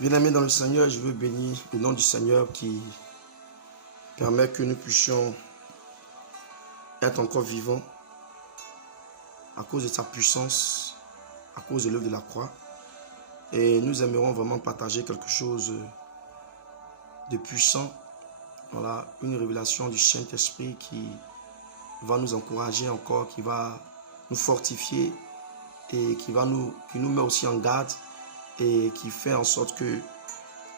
Bien-aimés dans le Seigneur, je veux bénir le nom du Seigneur qui permet que nous puissions être encore vivants à cause de sa puissance, à cause de l'œuvre de la croix. Et nous aimerons vraiment partager quelque chose de puissant. Voilà, une révélation du Saint-Esprit qui va nous encourager encore, qui va nous fortifier et qui nous met aussi en garde et qui fait en sorte que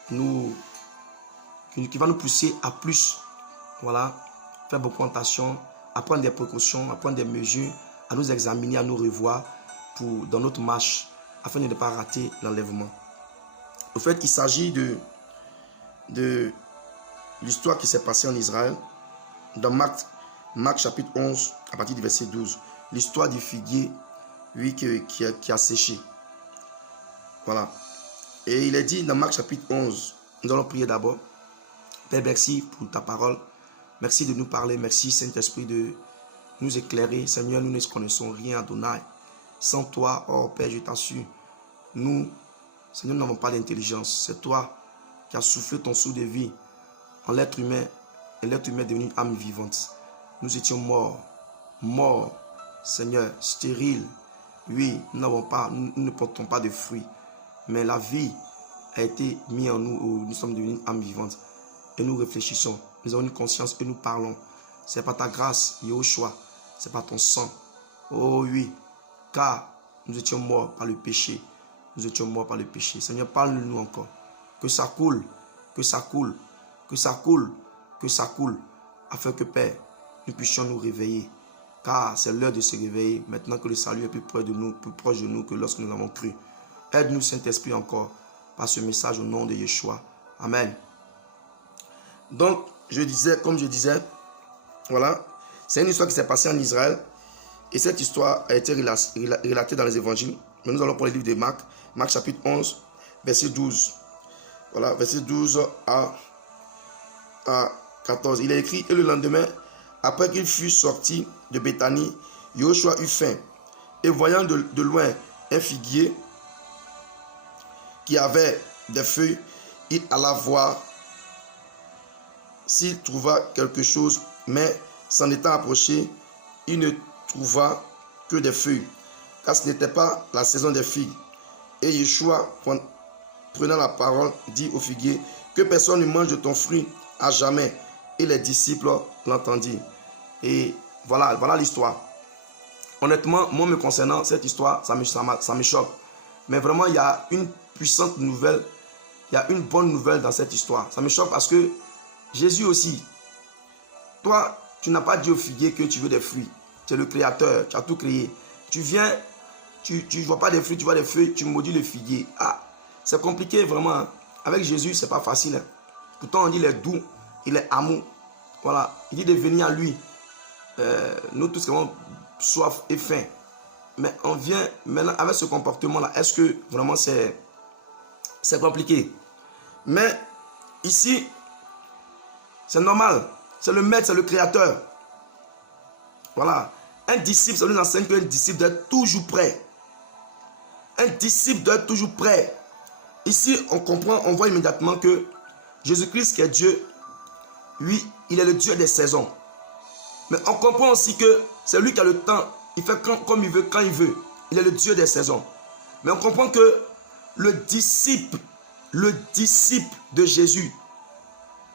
qui va nous pousser à plus, voilà, faire beaucoup attention, à prendre des précautions, à prendre des mesures, à nous examiner, à nous revoir dans notre marche, afin de ne pas rater l'enlèvement. Au fait, il s'agit de l'histoire qui s'est passée en Israël, dans Marc chapitre 11, à partir du verset 12. L'histoire du figuier, lui, qui a séché. Voilà. Et il est dit dans Marc chapitre 11, nous allons prier d'abord. Père, merci pour ta parole. Merci de nous parler. Merci, Saint-Esprit, de nous éclairer. Seigneur, nous ne connaissons rien, Adonai. Sans toi, oh Père, je t'assure, nous, Seigneur, nous n'avons pas d'intelligence. C'est toi qui as soufflé ton souffle de vie en l'être humain, et l'être humain est devenu âme vivante. Nous étions morts, Seigneur, stériles. Oui, nous ne portons pas de fruits. Mais la vie a été mise en nous, où nous sommes devenus âmes vivantes. Et nous réfléchissons, nous avons une conscience et nous parlons. C'est par ta grâce, Yahushua, c'est par ton sang. Oh oui, car nous étions morts par le péché. Nous étions morts par le péché. Seigneur, parle-nous encore. Que ça coule, que ça coule, que ça coule, que ça coule, afin que, Père, nous puissions nous réveiller. Car c'est l'heure de se réveiller, maintenant que le salut est plus proche de nous que lorsque nous l'avons cru. Aide-nous, Saint-Esprit, encore, par ce message au nom de Yeshua. Amen. Donc, comme je disais, voilà, c'est une histoire qui s'est passée en Israël. Et cette histoire a été relatée dans les évangiles. Mais nous allons prendre le livre de Marc, Marc chapitre 11, verset 12. Voilà, verset 12 à 14. Il est écrit, et le lendemain, après qu'il fut sorti de Béthanie, Yoshua eut faim. Et voyant de loin un figuier qui avait des feuilles, il alla voir s'il trouva quelque chose, mais s'en étant approché, il ne trouva que des feuilles, car ce n'était pas la saison des figues. Et Yeshua, prenant la parole, dit au figuier, que personne ne mange de ton fruit à jamais. Et les disciples l'entendirent. Et voilà l'histoire. Honnêtement, moi me concernant, cette histoire, ça me choque. Mais vraiment, il y a une puissante nouvelle, il y a une bonne nouvelle dans cette histoire. Ça me choque parce que Jésus aussi, toi, tu n'as pas dit au figuier que tu veux des fruits. Tu es le créateur, tu as tout créé. Tu viens, tu ne vois pas des fruits, tu vois des feuilles, tu maudis le figuier. Ah, c'est compliqué vraiment. Avec Jésus, c'est pas facile. Pourtant, on dit il est doux, il est amour. Voilà, il dit de venir à lui. Nous tous avons soif et faim. Mais on vient maintenant avec ce comportement-là. Est-ce que vraiment c'est compliqué? Mais ici, c'est normal. C'est le maître, c'est le créateur. Voilà. Un disciple, ça nous enseigne qu'un disciple doit être toujours prêt. Un disciple doit être toujours prêt. Ici, on comprend, on voit immédiatement que Jésus-Christ qui est Dieu, lui, il est le Dieu des saisons. Mais on comprend aussi que c'est lui qui a le temps. Il fait comme il veut, quand il veut. Il est le Dieu des saisons. Mais on comprend que le disciple de Jésus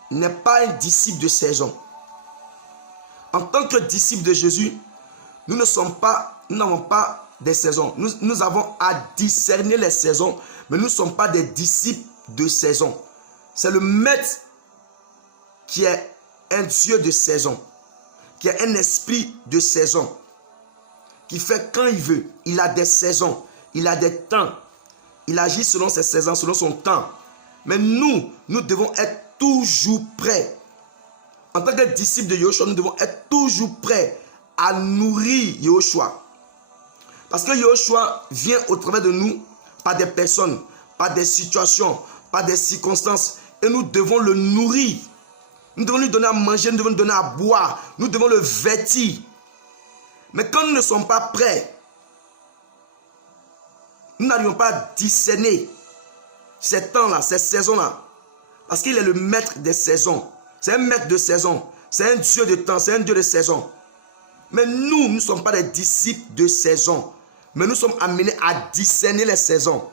n'est pas un disciple de saison. En tant que disciple de Jésus, nous n'avons pas des saisons. Nous avons à discerner les saisons, mais nous ne sommes pas des disciples de saison. C'est le maître qui est un Dieu de saison, qui est un esprit de saison, qui fait quand il veut. Il a des saisons, il a des temps. Il agit selon ses saisons, selon son temps. Mais nous devons être toujours prêts. En tant que disciples de Yahushua, nous devons être toujours prêts à nourrir Yahushua. Parce que Yahushua vient au travers de nous par des personnes, par des situations, par des circonstances. Et nous devons le nourrir. Nous devons lui donner à manger, nous devons lui donner à boire. Nous devons le vêtir. Mais quand nous ne sommes pas prêts, nous n'arrivons pas à discerner ces temps-là, ces saisons-là. Parce qu'il est le maître des saisons. C'est un maître de saison. C'est un Dieu de temps, c'est un Dieu de saison. Mais nous ne sommes pas des disciples de saison. Mais nous sommes amenés à discerner les saisons.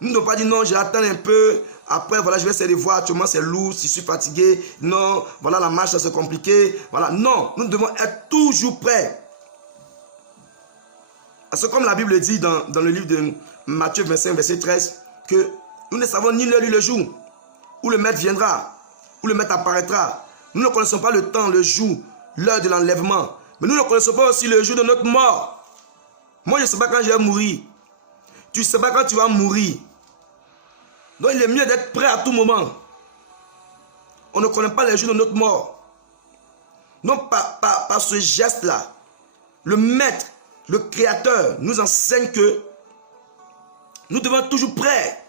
Nous ne devons pas dire non, je vais attendre un peu. Après, voilà, je vais essayer de voir. Actuellement, c'est lourd, je suis fatigué. Non, voilà, la marche, c'est compliqué. Voilà, non, nous devons être toujours prêts. Parce que comme la Bible dit dans le livre de Matthieu 25, verset 13, que nous ne savons ni l'heure ni le jour où le maître viendra, où le maître apparaîtra. Nous ne connaissons pas le temps, le jour, l'heure de l'enlèvement. Mais nous ne connaissons pas aussi le jour de notre mort. Moi, je ne sais pas quand je vais mourir. Tu ne sais pas quand tu vas mourir. Donc, il est mieux d'être prêt à tout moment. On ne connaît pas les jours de notre mort. Donc, par ce geste-là, le maître, le créateur nous enseigne que nous devons être toujours prêts.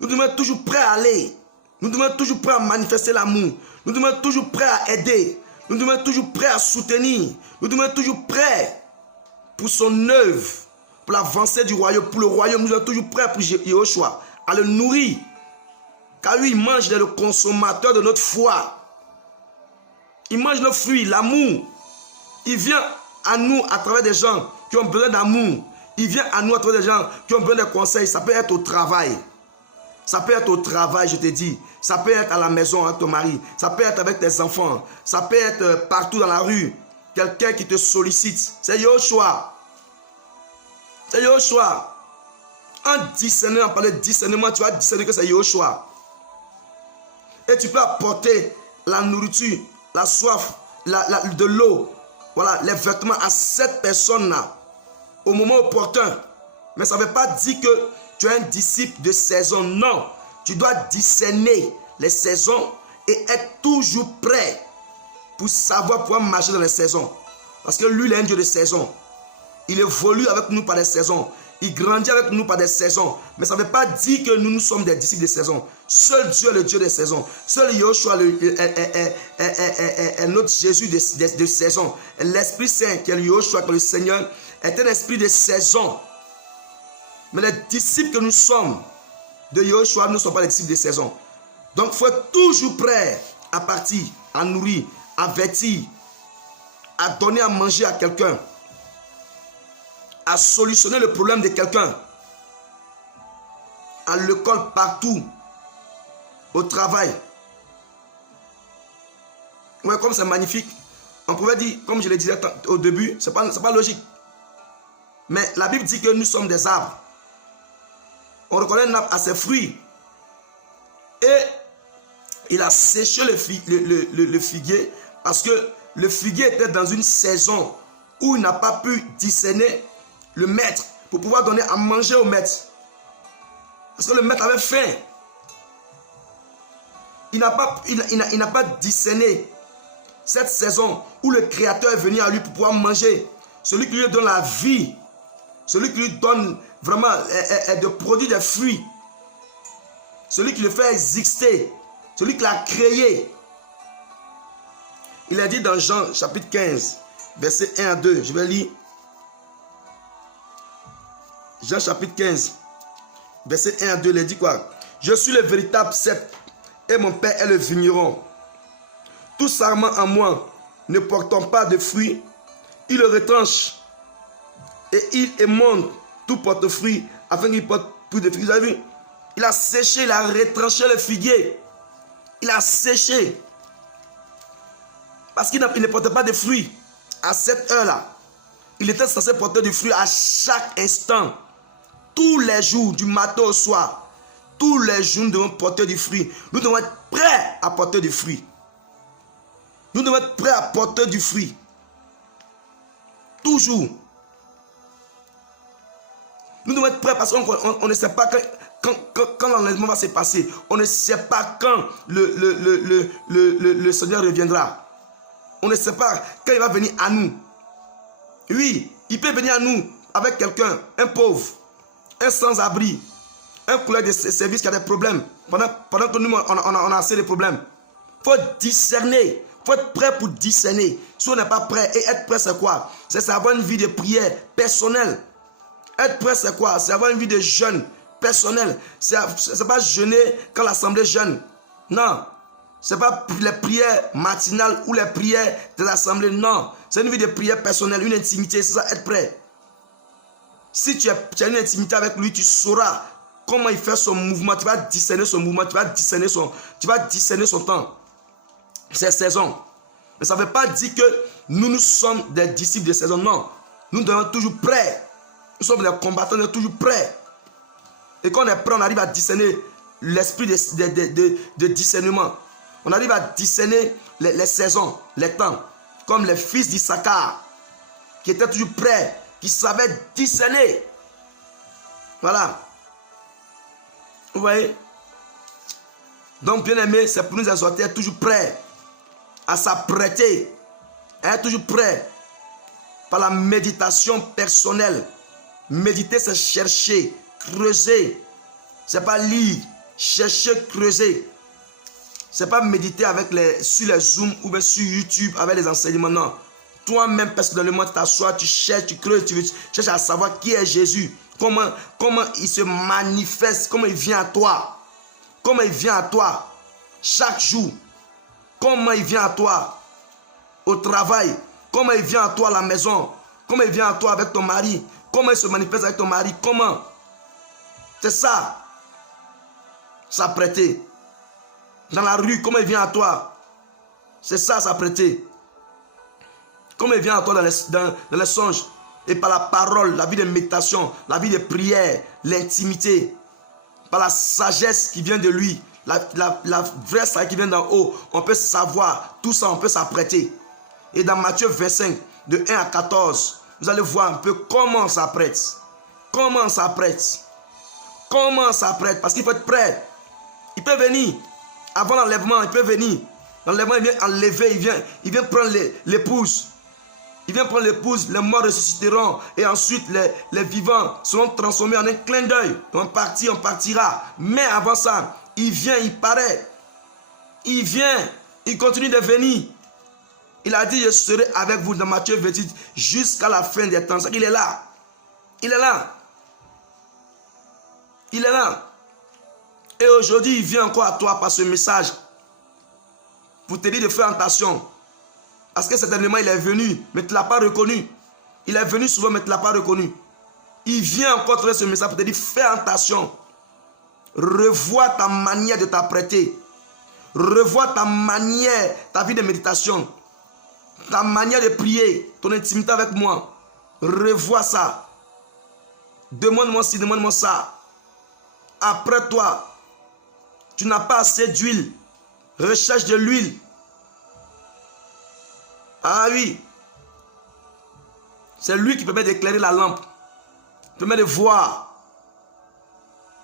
Nous devons être toujours prêts à aller. Nous devons être toujours prêts à manifester l'amour. Nous devons être toujours prêts à aider. Nous devons être toujours prêts à soutenir. Nous devons être toujours prêts pour son œuvre, pour l'avancée du royaume, pour le royaume. Nous devons être toujours prêts pour Yahushua, à le nourrir. Car lui, il mange, il est le consommateur de notre foi. Il mange nos fruits, l'amour. Il vient à nous à travers des gens qui ont besoin d'amour. Il vient à nous à travers des gens qui ont besoin de conseils. Ça peut être au travail. Ça peut être au travail, je te dis. Ça peut être à la maison avec ton mari. Ça peut être avec tes enfants. Ça peut être partout dans la rue. Quelqu'un qui te sollicite. C'est Yahushua. C'est Yahushua. En discernant, en parlant de discernement, tu vas discerner que c'est Yahushua. Et tu peux apporter la nourriture, la soif, de l'eau, voilà, les vêtements à cette personne-là au moment opportun. Mais ça ne veut pas dire que tu es un disciple de saison. Non, tu dois discerner les saisons et être toujours prêt pour savoir pouvoir marcher dans les saisons. Parce que lui, il est un Dieu de saison. Il évolue avec nous par des saisons. Il grandit avec nous par des saisons. Mais ça ne veut pas dire que nous sommes des disciples de saison. Seul Dieu est le Dieu des saisons. Seul Yahushua est notre Jésus de saison. L'Esprit Saint, qui est le Yahushua, qui est le Seigneur, est un esprit de saison. Mais les disciples que nous sommes de Yahushua ne sont pas les disciples de saison. Donc il faut être toujours prêt à partir, à nourrir, à vêtir, à donner à manger à quelqu'un, à solutionner le problème de quelqu'un, à l'école, partout, au travail. Ouais, comme c'est magnifique, on pouvait dire, comme je le disais au début, c'est pas logique. Mais la Bible dit que nous sommes des arbres. On reconnaît un arbre à ses fruits. Et il a séché le figuier parce que le figuier était dans une saison où il n'a pas pu discerner le maître pour pouvoir donner à manger au maître. Parce que le maître avait faim. Il n'a pas discerné cette saison où le Créateur est venu à lui pour pouvoir manger. Celui qui lui donne la vie. Celui qui lui donne vraiment de produire des fruits. Celui qui le fait exister. Celui qui l'a créé. Il a dit dans Jean chapitre 15, verset 1 à 2. Je vais lire. Jean chapitre 15, verset 1 à 2. Il dit quoi? Je suis le véritable cep et mon Père est le vigneron. Tout sarment en moi ne portant pas de fruits, il le retranche. Et il émonde tout porte-fruit afin qu'il porte plus de fruits. Vous avez vu? Il a séché, il a retranché le figuier. Il a séché. Parce qu'il ne portait pas de fruits à cette heure-là. Il était censé porter du fruit à chaque instant. Tous les jours, du matin au soir. Tous les jours, nous devons porter du fruit. Nous devons être prêts à porter du fruit. Nous devons être prêts à porter du fruit. Toujours. Nous devons être prêts parce qu'on ne sait pas quand l'enlèvement va se passer. On ne sait pas quand le Seigneur reviendra. On ne sait pas quand il va venir à nous. Oui, il peut venir à nous avec quelqu'un, un pauvre, un sans-abri, un collègue de service qui a des problèmes. Pendant que nous, on a assez de problèmes. Il faut discerner. Il faut être prêt pour discerner. Si on n'est pas prêt, et être prêt c'est quoi? C'est avoir une vie de prière personnelle. Être prêt c'est quoi? C'est avoir une vie de jeûne personnelle. Ce n'est pas jeûner quand l'assemblée jeûne. Non. Ce n'est pas les prières matinales ou les prières des assemblées. Non. C'est une vie de prière personnelle, une intimité. C'est ça, être prêt. Si tu as une intimité avec lui, tu sauras comment il fait son mouvement. Tu vas discerner son mouvement. Tu vas discerner son temps. Ses saisons. Mais ça ne veut pas dire que nous sommes des disciples de saison. Non. Nous devons être toujours prêts. Nous sommes des combattants, nous sommes toujours prêts. Et quand on est prêt, on arrive à discerner l'esprit de discernement. On arrive à discerner les saisons, les temps. Comme les fils d'Issachar, qui étaient toujours prêts, qui savaient discerner. Voilà. Vous voyez? Donc, bien aimé, c'est pour nous exhorter à être toujours prêts, à s'apprêter, à être toujours prêts par la méditation personnelle. Méditer, c'est chercher, creuser. C'est pas lire, chercher, creuser. C'est pas méditer sur les Zoom ou bien sur YouTube avec les enseignements, non. Toi-même, personnellement, tu t'assois, tu cherches, tu creuses, tu cherches à savoir qui est Jésus. Comment il se manifeste, comment il vient à toi. Comment il vient à toi chaque jour. Comment il vient à toi au travail. Comment il vient à toi à la maison. Comment il vient à toi avec ton mari. Comment il se manifeste avec ton mari. Comment. C'est ça. S'apprêter. Dans la rue, comment il vient à toi. C'est ça, s'apprêter. Comment il vient à toi dans les songes. Et par la parole, la vie de méditation, la vie de prière, l'intimité. Par la sagesse qui vient de lui. La vraie sagesse qui vient d'en haut. On peut savoir. Tout ça, on peut s'apprêter. Et dans Matthieu 25, de 1 à 14, vous allez voir un peu comment on s'apprête. Comment on s'apprête. Comment on s'apprête. Parce qu'il faut être prêt. Il peut venir. Avant l'enlèvement, il peut venir. L'enlèvement, il vient enlever. Il vient prendre l'épouse. Il vient prendre l'épouse. Les morts ressusciteront. Et ensuite, les vivants seront transformés en un clin d'œil. On partira. Mais avant ça, il vient, il paraît. Il vient. Il continue de venir. Il a dit, je serai avec vous dans Matthieu 28 jusqu'à la fin des temps. Il est là. Il est là. Il est là. Et aujourd'hui, il vient encore à toi par ce message. Pour te dire de faire attention. Parce que certainement, il est venu, mais tu ne l'as pas reconnu. Il est venu souvent, mais tu ne l'as pas reconnu. Il vient encore trouver ce message pour te dire, fais attention. Revois ta manière de t'apprêter. Revois ta manière, ta vie de méditation. Ta manière de prier, ton intimité avec moi. Revois ça. Demande-moi ci, demande-moi ça. Après toi, tu n'as pas assez d'huile. Recherche de l'huile. Ah oui. C'est lui qui permet d'éclairer la lampe. Permet de voir.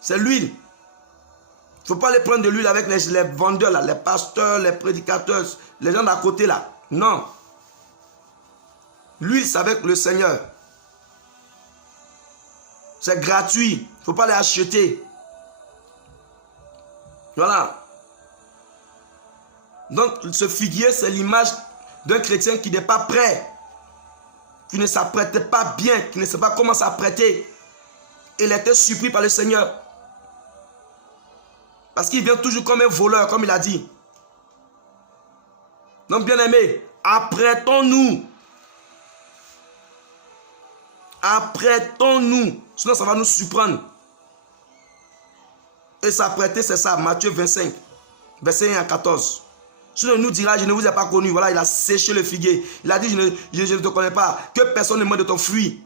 C'est l'huile. Il ne faut pas aller prendre de l'huile avec les vendeurs, là, les pasteurs, les prédicateurs, les gens d'à côté là. Non. L'huile, c'est avec le Seigneur. C'est gratuit. Il ne faut pas les acheter. Voilà. Donc, ce figuier, c'est l'image d'un chrétien qui n'est pas prêt. Qui ne s'apprête pas bien. Qui ne sait pas comment s'apprêter. Il était surpris par le Seigneur. Parce qu'il vient toujours comme un voleur, comme il a dit. Donc, bien aimé, apprêtons-nous. Apprêtons-nous. Sinon, ça va nous surprendre. Et s'apprêter, c'est ça. Matthieu 25, verset 1 à 14. Sinon, il nous dira, je ne vous ai pas connu. Voilà, il a séché le figuier. Il a dit, je ne te connais pas. Que personne ne mange de ton fruit.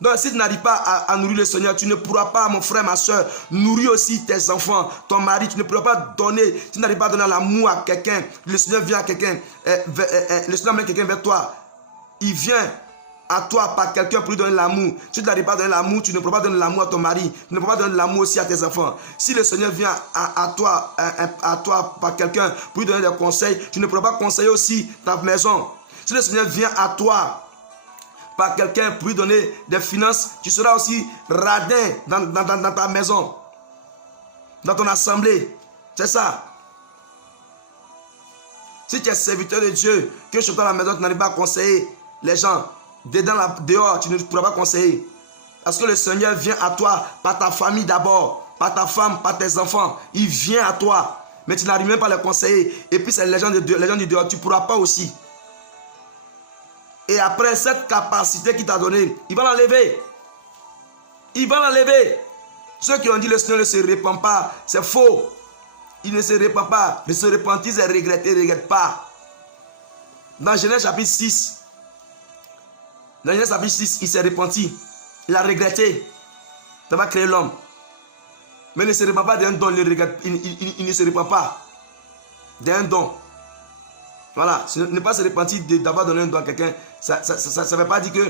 Donc, si tu n'arrives pas à nourrir le Seigneur, tu ne pourras pas, mon frère, ma soeur, nourrir aussi tes enfants, ton mari. Tu ne pourras pas donner, si tu n'arrives pas à donner l'amour à quelqu'un, le Seigneur vient à quelqu'un, le Seigneur met quelqu'un vers toi. Il vient à toi par quelqu'un pour lui donner l'amour. Si tu n'arrives pas à donner l'amour, tu ne pourras pas donner l'amour à ton mari. Tu ne pourras pas donner l'amour aussi à tes enfants. Si le Seigneur vient à toi par quelqu'un pour lui donner des conseils, tu ne pourras pas conseiller aussi ta maison. Si le Seigneur vient à toi par quelqu'un pour lui donner des finances, tu seras aussi radin dans ta maison, dans ton assemblée. C'est ça. Si tu es serviteur de Dieu, que chez toi à la maison, tu n'arrives pas à conseiller les gens, dehors, tu ne pourras pas conseiller. Parce que le Seigneur vient à toi par ta famille d'abord, par ta femme, par tes enfants. Il vient à toi. Mais tu n'arrives même pas à les conseiller. Et puis c'est les gens du dehors, tu ne pourras pas aussi. Et après cette capacité qu'il t'a donnée, il va l'enlever. Il va l'enlever. Ceux qui ont dit le Seigneur ne se répand pas, c'est faux. Il ne se répand pas. Mais se repentir, c'est regretter, ne regrette pas. Dans Genèse chapitre 6, il s'est repenti. Il a regretté d'avoir créé l'homme. Mais il ne se répand pas d'un don. Il ne se répand pas d'un don. Voilà. Ne pas se repentir d'avoir donné un don à quelqu'un, ça ne veut pas dire que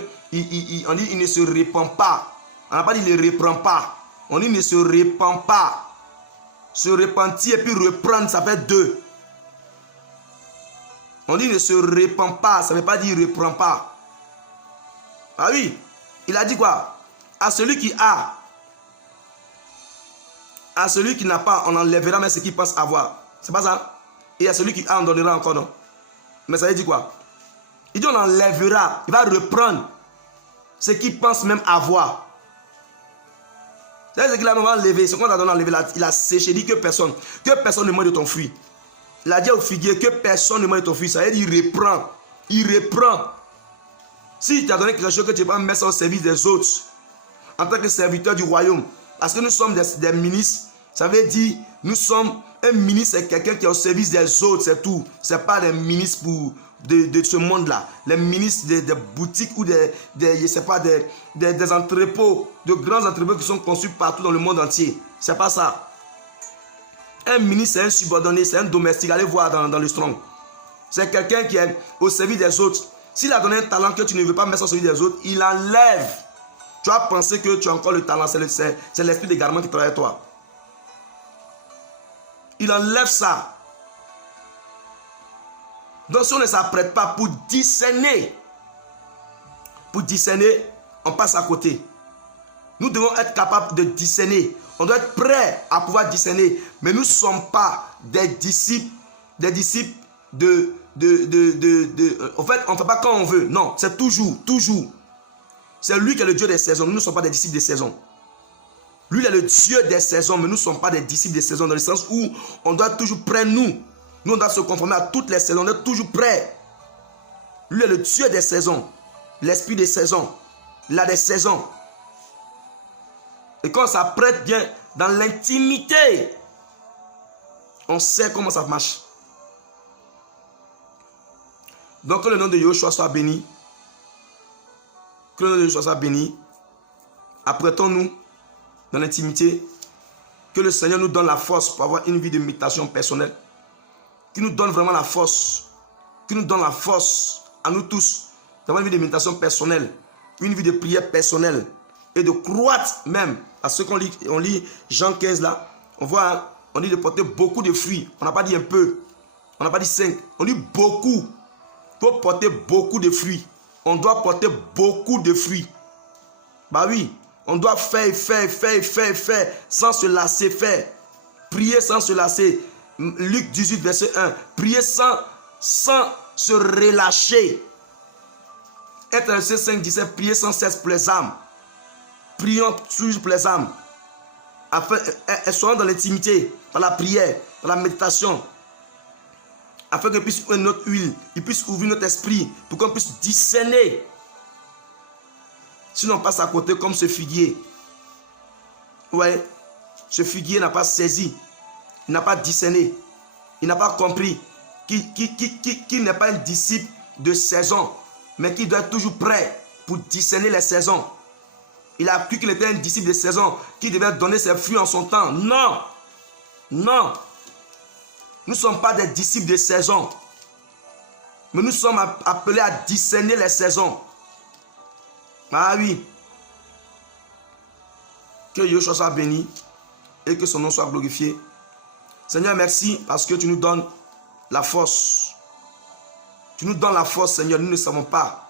on dit il ne se répand pas. On n'a pas dit il ne reprend pas. On dit il ne se répand pas. Se repentir et puis reprendre, ça fait deux. On dit il ne se répand pas, ça ne veut pas dire il ne reprend pas. Ah oui, il a dit quoi? À celui qui a, à celui qui n'a pas, on enlèvera même ce qu'il pense avoir. C'est pas ça? Et à celui qui a, on donnera encore, non? Mais ça veut dire quoi? Il dit on enlèvera, il va reprendre ce qu'il pense même avoir. C'est ce qu'il a enlevé, ce qu'on a donné enlevé, il a séché, il dit que personne ne mange de ton fruit. Il a dit au figuier que personne ne mange de ton fruit. Ça veut dire il reprend. Si tu as donné quelque chose que tu ne peux pas mettre au service des autres, en tant que serviteur du royaume, parce que nous sommes des ministres, ça veut dire nous sommes un ministre, c'est quelqu'un qui est au service des autres, c'est tout. Ce n'est pas des ministres de ce monde-là. Les ministres des boutiques ou je sais pas, des entrepôts, de grands entrepôts qui sont conçus partout dans le monde entier. Ce n'est pas ça. Un ministre, c'est un subordonné, c'est un domestique. Allez voir dans le strong. C'est quelqu'un qui est au service des autres. S'il a donné un talent que tu ne veux pas mettre au service des autres, il enlève. Tu as pensé que tu as encore le talent, c'est l'esprit d'égarement qui travaille à toi. Il enlève ça. Donc si on ne s'apprête pas pour discerner, on passe à côté. Nous devons être capables de discerner. On doit être prêt à pouvoir discerner. Mais nous ne sommes pas des disciples en fait, on ne fait pas quand on veut. Non, c'est toujours. C'est lui qui est le Dieu des saisons. Nous ne sommes pas des disciples des saisons. Lui, il est le Dieu des saisons, mais nous ne sommes pas des disciples des saisons, dans le sens où on doit être toujours prêt, nous. Nous, on doit se conformer à toutes les saisons. On doit être toujours prêt. Lui est le Dieu des saisons. L'esprit des saisons. Il a des saisons. Et quand on s'apprête bien dans l'intimité, on sait comment ça marche. Donc, que le nom de Yahushua soit béni. Que le nom de Yahushua soit béni. Apprêtons-nous dans l'intimité. Que le Seigneur nous donne la force pour avoir une vie de méditation personnelle. Qu'il nous donne vraiment la force. Qu'il nous donne la force à nous tous d'avoir une vie de méditation personnelle. Une vie de prière personnelle. Et de croître même. À ce qu'on lit, on lit Jean 15 là. On voit, on dit de porter beaucoup de fruits. On n'a pas dit un peu. On n'a pas dit 5. On dit beaucoup. Pour porter beaucoup de fruits. On doit porter beaucoup de fruits. Bah oui. On doit faire, sans se lasser, faire. Prier sans se lasser. Luc 18, verset 1. Prier sans se relâcher. Être verset 5, 17. Prier sans cesse pour les âmes. Prions toujours pour les âmes. Soyons dans l'intimité, dans la prière, dans la méditation. Afin que puisse ouvrir notre huile, il puisse ouvrir notre esprit, pour qu'on puisse discerner. Sinon on passe à côté comme ce figuier. Ouais, ce figuier n'a pas saisi, il n'a pas discerné, il n'a pas compris qu'il n'est pas un disciple de saison, mais qu'il doit être toujours prêt pour discerner les saisons. Il a cru qu'il était un disciple de saison, qui devait donner ses fruits en son temps. Non, non. Nous ne sommes pas des disciples de saison. Mais nous sommes appelés à discerner les saisons. Ah oui. Que Yahushua soit béni et que son nom soit glorifié. Seigneur, merci parce que tu nous donnes la force. Tu nous donnes la force, Seigneur. Nous ne savons pas.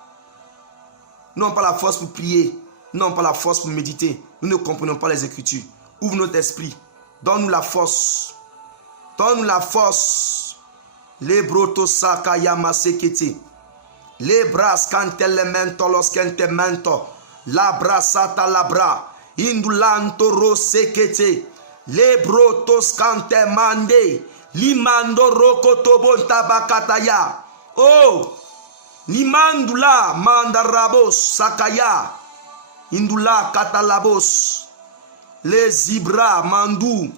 Nous n'avons pas la force pour prier. Nous n'avons pas la force pour méditer. Nous ne comprenons pas les Écritures. Ouvre notre esprit. Donne-nous la force. Donne-nous la force. Les brotosaka yamasekete. Les bras cantelemento loskentemento. labra sata labra, indulanto rosekete, lebrotos kante mande, limando rokotobo tabakataya. Oh, limandula mandarabos sakaya, indula katalabos, les zibra mandu,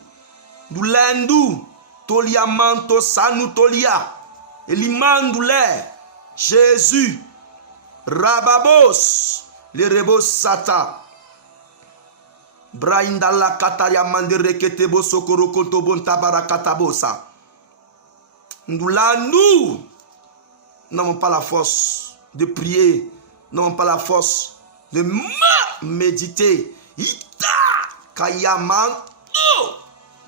dulendu, tolia manto sanu tolia, elimandule, Jésus, rababos, les rebos sata, braindala kataya mandere ketebo sokoro kontobon tabarakatabosa, ndulandu. Nous n'avons pas la force de prier. Nous n'avons pas la force de méditer. Ita kayamanto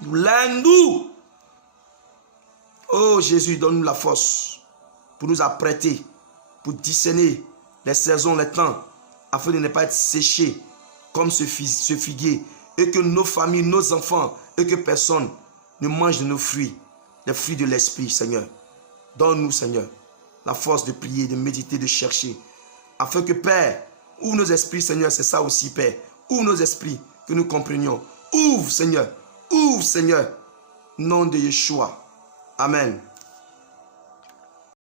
lendu. Oh Jésus, donne-nous la force pour nous apprêter, pour discerner les saisons, les temps, afin de ne pas être séchés comme ce figuier, et que nos familles, nos enfants, et que personne ne mange de nos fruits, les fruits de l'esprit, Seigneur. Donne-nous, Seigneur, la force de prier, de méditer, de chercher, afin que, Père, ouvre nos esprits, Seigneur, c'est ça aussi, Père. Ouvre nos esprits, que nous comprenions. Ouvre, Seigneur, nom de Yeshua. Amen.